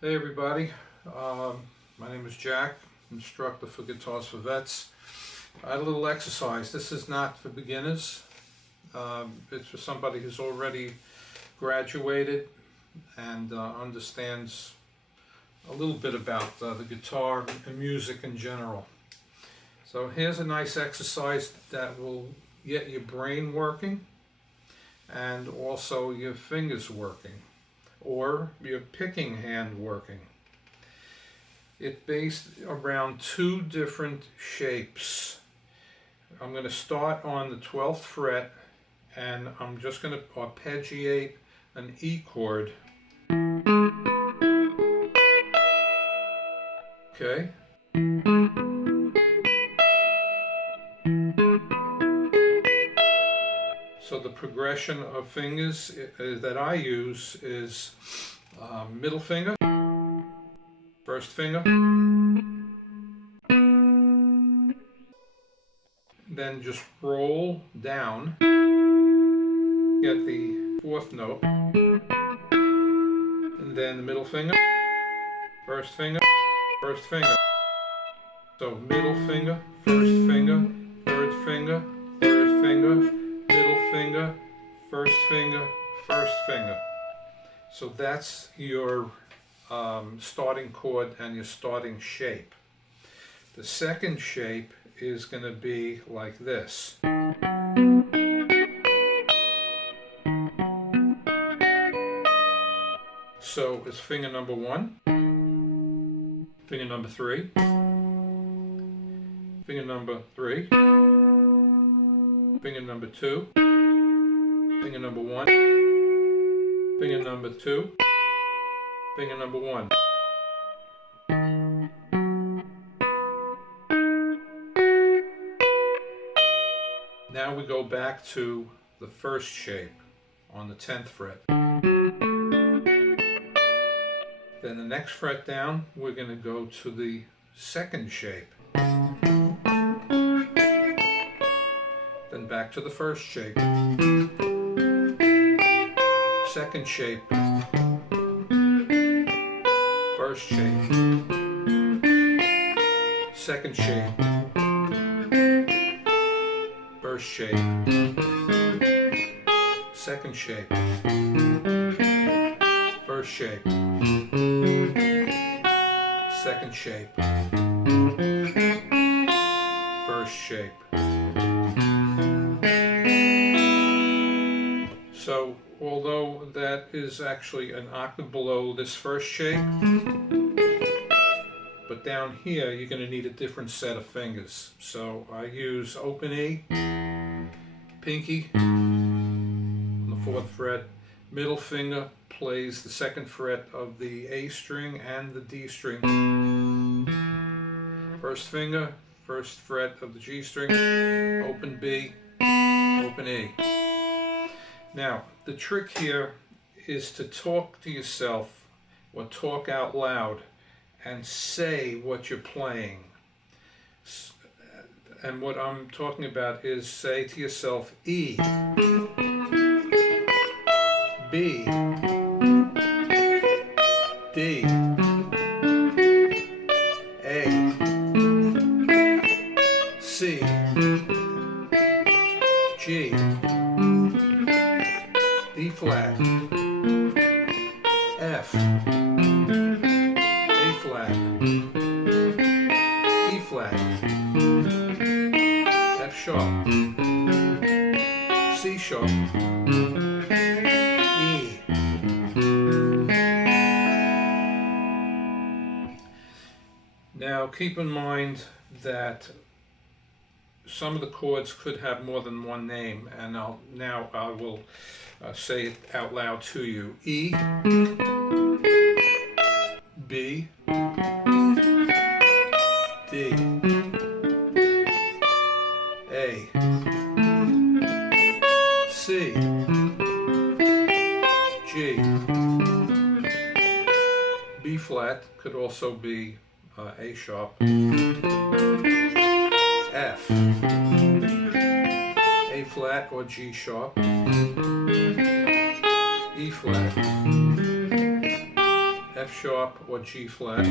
Hey everybody, my name is Jack, instructor for Guitars for Vets. I had a little exercise. This is not for beginners. It's for somebody who's already graduated and understands a little bit about the guitar and music in general. So here's a nice exercise that will get your brain working and also your fingers working, or your picking hand working. It's based around two different shapes. I'm going to start on the 12th fret and I'm just going to arpeggiate an E chord. Okay. So the progression of fingers that I use is middle finger, first finger, then just roll down, get the fourth note, and then the middle finger, first finger, first finger. So middle finger, first finger, third finger, third finger, middle finger, first finger, first finger. So that's your starting chord and your starting shape. The second shape is going to be like this. So it's finger number 1, finger number 3, finger number 3, finger number 2, finger number 1, finger number 2, finger number 1. Now we go back to the first shape on the 10th fret. Then the next fret down, we're going to go to the second shape. Then back to the first shape. Second shape. First shape. Second shape. First shape. Second shape. First shape. Second shape. First shape. So although that is actually an octave below this first shape, but down here you're going to need a different set of fingers. So I use open E, pinky on the 4th fret, middle finger plays the 2nd fret of the A string and the D string, first finger, 1st fret of the G string, open B, open E. Now the trick here is to talk to yourself or talk out loud and say what you're playing. And what I'm talking about is say to yourself E, B, D, A, C, G, D flat, F, A flat, E flat, F sharp, C sharp, E. Now keep in mind that some of the chords could have more than one name, and I will say it out loud to you. E, B, D, A, C, G, B flat could also be A sharp, F, A flat or G sharp, E flat, F sharp or G flat,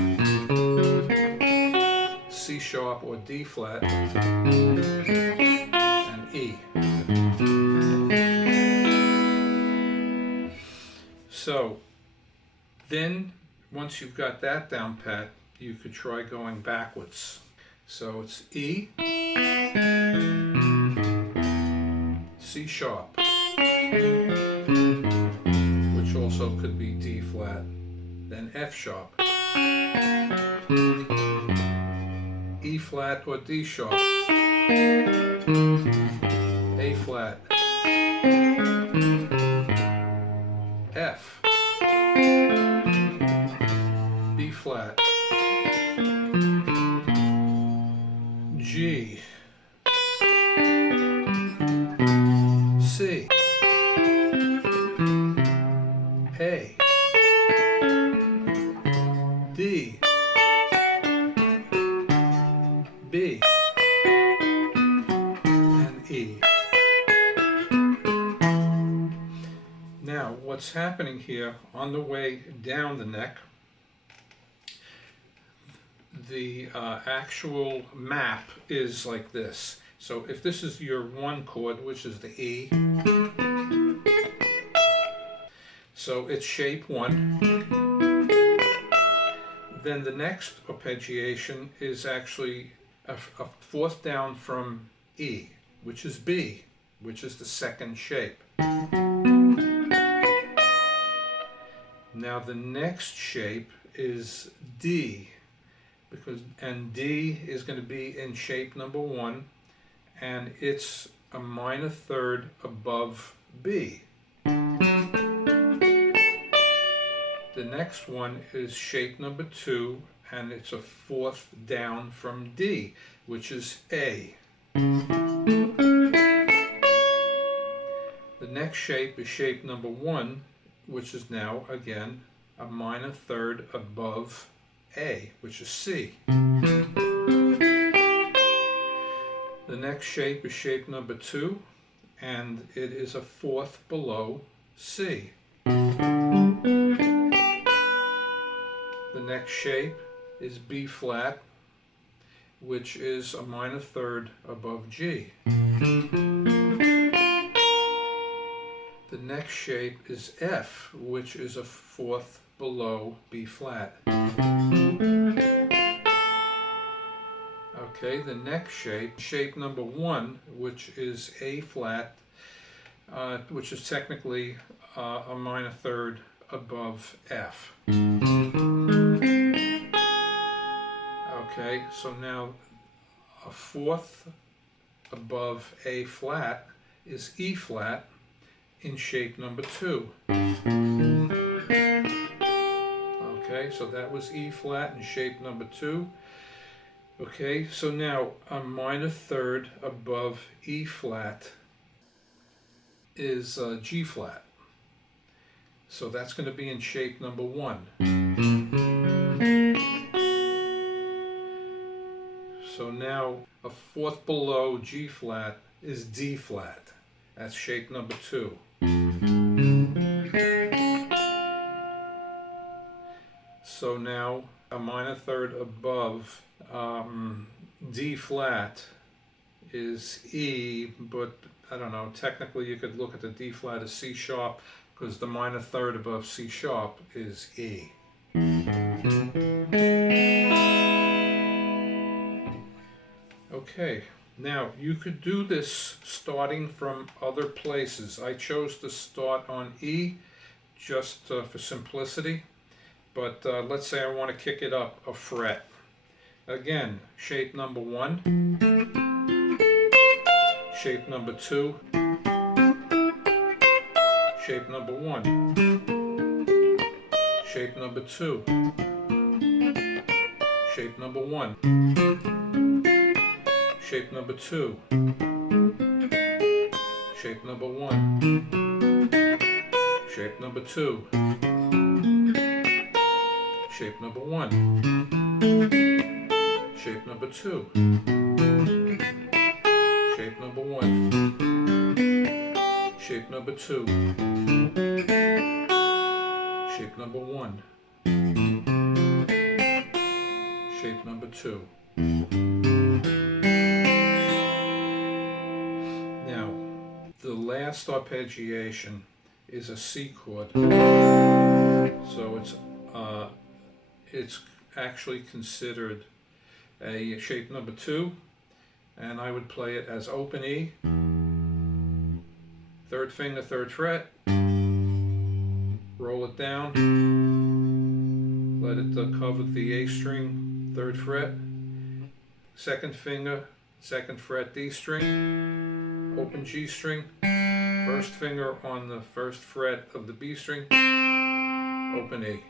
C sharp or D flat, and E. So then once you've got that down pat, you could try going backwards. So it's E, C sharp, which also could be D flat, then F sharp, E flat or D sharp, A flat, F, B flat, G, C, A, D, B, and E. Now, what's happening here on the way down the neck, the actual map is like this. So if this is your one chord, which is the E, so it's shape 1. Then the next arpeggiation is actually a fourth down from E, which is B, which is the second shape. Now the next shape is D, and D is going to be in shape number 1, and it's a minor third above B. The next one is shape number 2, and it's a fourth down from D, which is A. The next shape is shape number 1, which is now again a minor third above A, which is C. The next shape is shape number 2, and it is a fourth below C. The next shape is B flat, which is a minor third above G. The next shape is F, which is a fourth below B flat. Okay, the next shape number 1, which is A flat, which is technically a minor third above F. Okay, so now a fourth above A flat is E flat in shape number 2. Okay, so that was E flat in shape number 2. Okay, so now a minor third above E flat is G flat. So that's going to be in shape number 1. So now a fourth below G flat is D flat. That's shape number 2. So now a minor third above D flat is E, but I don't know, technically you could look at the D flat as C sharp, because the minor third above C sharp is E. Okay, now you could do this starting from other places. I chose to start on E just for simplicity, but let's say I want to kick it up a fret. Again, shape number 1, shape number 2, shape number 1, shape number 2, shape number 1, shape number 2, shape number 1, shape number 2, shape number 1, shape number 2, shape number 1, shape number 2, shape number 1. 2. Now, the last arpeggiation is a C chord, so it's actually considered a shape number 2, and I would play it as open E, 3rd finger, 3rd fret, roll it down, let it cover the A string, 3rd fret, 2nd finger, 2nd fret, D string, open G string, 1st finger on the 1st fret of the B string, open E.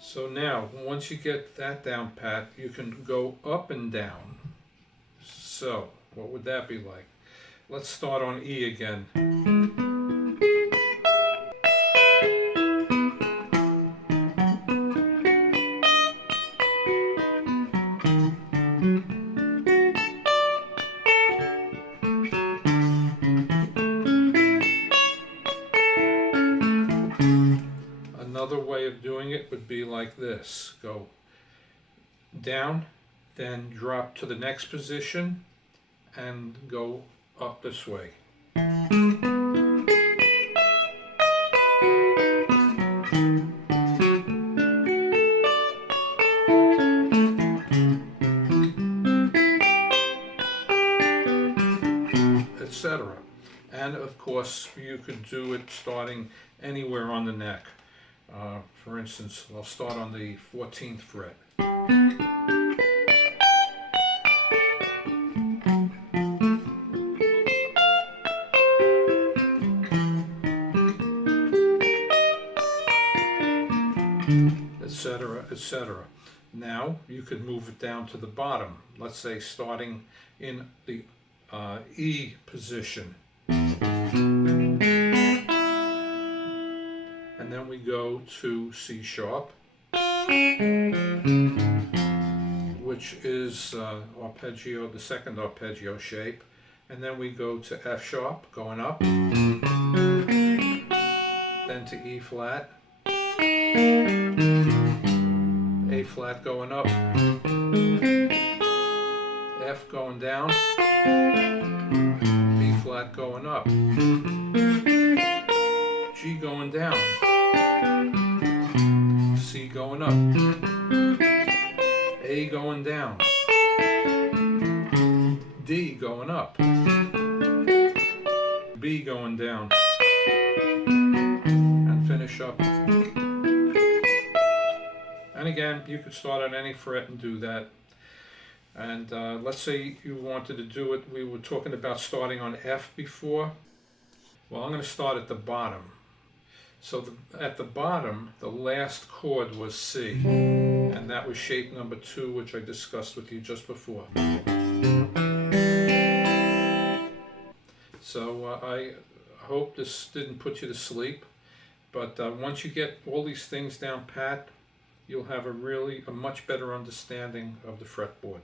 So now, once you get that down pat, you can go up and down. So, what would that be like? Let's start on E again. Another way of doing it would be like this. Go down, then drop to the next position, and go up this way. Etc. And of course, you could do it starting anywhere on the neck. For instance, I'll start on the 14th fret. Etc., etc. Now you could move it down to the bottom. Let's say starting in the E position. And then we go to C sharp, which is arpeggio, the 2nd arpeggio shape. And then we go to F sharp, going up, then to E flat, A flat going up, F going down, B flat going up, G going down, C going up, A going down, D going up, B going down, and finish up. And again, you could start on any fret and do that. And let's say you wanted to do it, we were talking about starting on F before. Well, I'm going to start at the bottom. So at the bottom, the last chord was C, and that was shape number 2, which I discussed with you just before. So I hope this didn't put you to sleep, but once you get all these things down pat, you'll have a much better understanding of the fretboard.